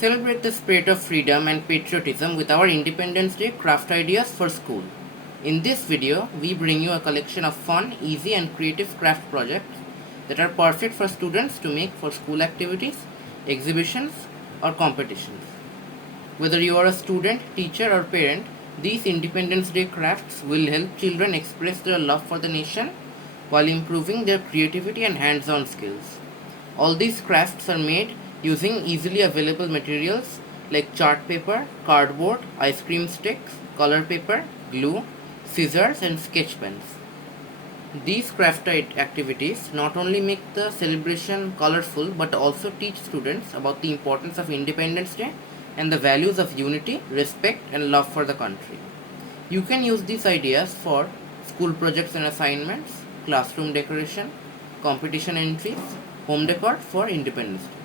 Celebrate the spirit of freedom and patriotism with our Independence Day craft ideas for school. In this video, we bring you a collection of fun, easy and creative craft projects that are perfect for students to make for school activities, exhibitions or competitions. Whether you are a student, teacher or parent, these Independence Day crafts will help children express their love for the nation while improving their creativity and hands-on skills. All these crafts are made using easily available materials like chart paper, cardboard, ice cream sticks, color paper, glue, scissors and sketch pens. These craft activities not only make the celebration colorful but also teach students about the importance of Independence Day and the values of unity, respect and love for the country. You can use these ideas for school projects and assignments, classroom decoration, competition entries, home decor for Independence Day.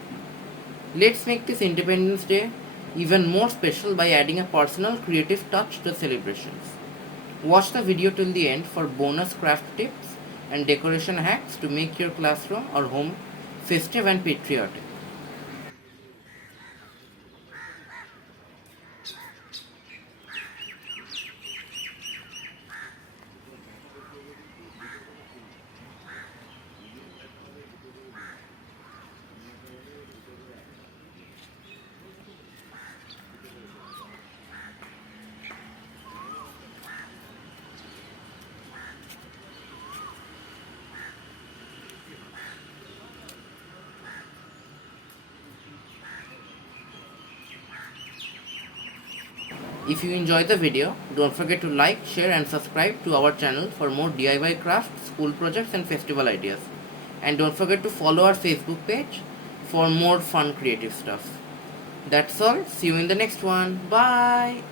Let's make this Independence Day even more special by adding a personal creative touch to the celebrations. Watch the video till the end for bonus craft tips and decoration hacks to make your classroom or home festive and patriotic. If you enjoyed the video, don't forget to like, share and subscribe to our channel for more DIY crafts, school projects and festival ideas. And don't forget to follow our Facebook page for more fun creative stuff. That's all. See you in the next one. Bye.